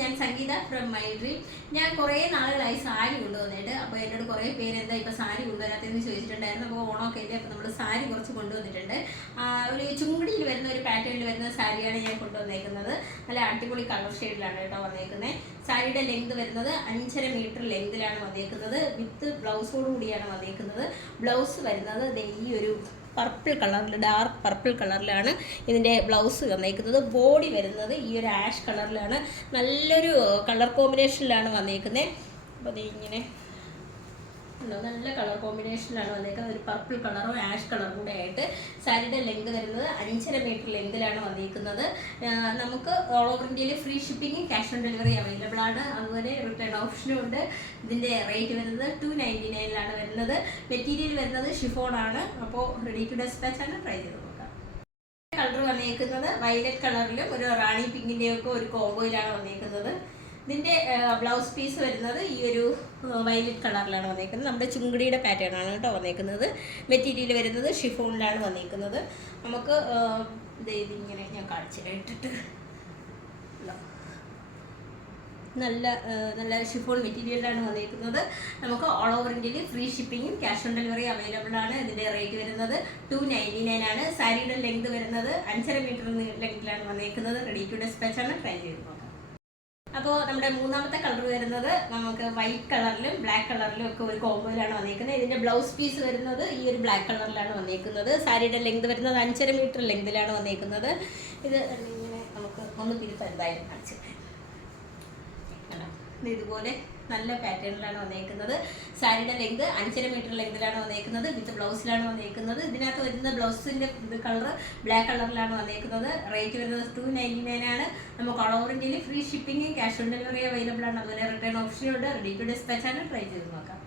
ഞാൻ സംഗീത from my dream ഞാൻ കുറേ നാളുകളായി സാരി കൊണ്ടുവന്നിട്ട് അപ്പോൾ എന്നോട് കുറേ പേര് എന്താ ഇപ്പോൾ സാരി കൊണ്ടുവരാത്തതെന്ന് ചോദിച്ചിട്ടുണ്ടായിരുന്നു. അപ്പോൾ ഓണമൊക്കെ അല്ലേ? അപ്പോൾ നമ്മൾ സാരി കുറച്ച് കൊണ്ടുവന്നിട്ടുണ്ട്. ഒരു ചുമടിയിൽ വരുന്ന ഒരു പാറ്റേണിൽ വരുന്ന സാരിയാണ് ഞാൻ കൊണ്ടുവന്നേക്കുന്നത്. നല്ല അടിപൊളി കളർ ഷെയ്ഡിലാണ് കേട്ടോ വന്നേക്കുന്നത് സാരിയുടെ ലെങ്ത് വരുന്നത് അഞ്ചര മീറ്റർ ലെങ്തിലാണ് വന്നേക്കുന്നത്. വിത്ത് ബ്ലൗസോട് കൂടിയാണ് വന്നേക്കുന്നത്. ബ്ലൗസ് വരുന്നത് ഈ ഒരു പർപ്പിൾ കളറിൽ ഡാർക്ക് പർപ്പിൾ കളറിലാണ് ഇതിന്റെ ബ്ലൗസ് വന്നേക്കുന്നത്. ബോഡി വരുന്നത് ഈ ഒരു ആഷ് കളറിലാണ് നല്ലൊരു കളർ കോമ്പിനേഷനിലാണ് വന്നേക്കുന്നത് അപ്പോൾ ഇങ്ങനെ ഉണ്ടോ? നല്ല കളർ കോമ്പിനേഷനിലാണ് വന്നേക്കുന്നത്. ഒരു പർപ്പിൾ കളറും ആഷ് കളറും കൂടെ ആയിട്ട് സാരിയുടെ ലെങ്ത് വരുന്നത് അഞ്ചര മീറ്റർ ലെങ്തിലാണ് വന്നിരിക്കുന്നത് നമുക്ക് ഓൾ ഓവർ ഇന്ത്യയിൽ free shipping cash on delivery available ആണ്. അതുപോലെ റിട്ടേൺ ഓപ്ഷനും ഉണ്ട്. ഇതിന്റെ റേറ്റ് വരുന്നത് ടു നയന്റി നയനിലാണ് വരുന്നത്. മെറ്റീരിയൽ വരുന്നത് ഷിഫോൺ ആണ് അപ്പോൾ റെഡി ടു ഡെസ്പാച്ച് ആണ്. ട്രൈ ചെയ്ത് നോക്കാം. കളർ വന്നേക്കുന്നത് വയലറ്റ് കളറിലും ഒരു റാണി പിങ്കിന്റെയൊക്കെ ഒരു കോംബോയിലാണ് വന്നേക്കുന്നത്. ഇതിന്റെ ബ്ലൗസ് പീസ് വരുന്നത് ഈ ഒരു വയലറ്റ് കളറിലാണ് വന്നേക്കുന്നത്. നമ്മുടെ ചുങ്കുടിയുടെ പാറ്റേൺ ആണ് കേട്ടോ വന്നേക്കുന്നത്. മെറ്റീരിയൽ വരുന്നത് ഷിഫോണിലാണ് വന്നേക്കുന്നത്. നമുക്ക് ഇതിങ്ങനെ ഞാൻ കാണിച്ചു. ഇട്ടിട്ട്. നല്ല നല്ല ഷിഫോൺ മെറ്റീരിയലാണ് വന്നിരിക്കുന്നത് നമുക്ക് ഓൾ ഓവർ ഇന്ത്യയിൽ ഫ്രീ ഷിപ്പിങ്ങും ക്യാഷ് ഓൺ ഡെലിവറി അവൈലബിൾ ആണ്. ഇതിന്റെ റേറ്റ് വരുന്നത് ടു നയന്റി നയൻ ആണ്. സാരിയുടെ ലെങ്ത് വരുന്നത് അഞ്ചര മീറ്റർ ലെങ്ത്തിലാണ് വന്നിരിക്കുന്നത് റെഡി ടു ഡെസ്പാച്ച് ആണ്. ട്രൈ ചെയ്ത് നോക്കാം. അപ്പോൾ നമ്മുടെ മൂന്നാമത്തെ കളർ വരുന്നത് നമുക്ക് വൈറ്റ് കളറിലും ബ്ലാക്ക് കളറിലും ഒക്കെ ഒരു കോമ്പോയിലാണ് വന്നിരിക്കുന്നത് ഇതിന്റെ ബ്ലൗസ് പീസ് വരുന്നത് ഈ ഒരു ബ്ലാക്ക് കളറിലാണ് വന്നിരിക്കുന്നത് സാരിയുടെ ലെങ്ത് വരുന്നത് അഞ്ചര മീറ്റർ ലെങ്തിലാണ് വന്നിരിക്കുന്നത് ഇത് ഇങ്ങനെ നമുക്ക് ഒന്ന് തിരുത്തരുതായി കാണിച്ചു? ഇത് ഇതുപോലെ നല്ല പാറ്റേണിലാണ് വന്നേക്കുന്നത്. സാരിയുടെ ലെങ്ത് അഞ്ചര മീറ്റർ ലെങ്തിലാണ് വന്നേക്കുന്നത്. വിത്ത് ബ്ലൗസിലാണ് വന്നേക്കുന്നത്. ഇതിനകത്ത് വരുന്ന ബ്ലൗസിന്റെ ഇത് കളർ ബ്ലാക്ക് കളറിലാണ് വന്നേക്കുന്നത്. റേറ്റ് വരുന്നത് ടു നയന്റി നയൻ ആണ്. നമുക്ക് ഓൾ ഓവർ ഇന്ത്യയിൽ free shipping cash on delivery available ആണ്. അതുപോലെ റിട്ടേൺ ഓപ്ഷനുണ്ട് റെഡി ടു ഡിസ്പാച്ച് ആണ്. ട്രൈ ചെയ്ത് നോക്കാം.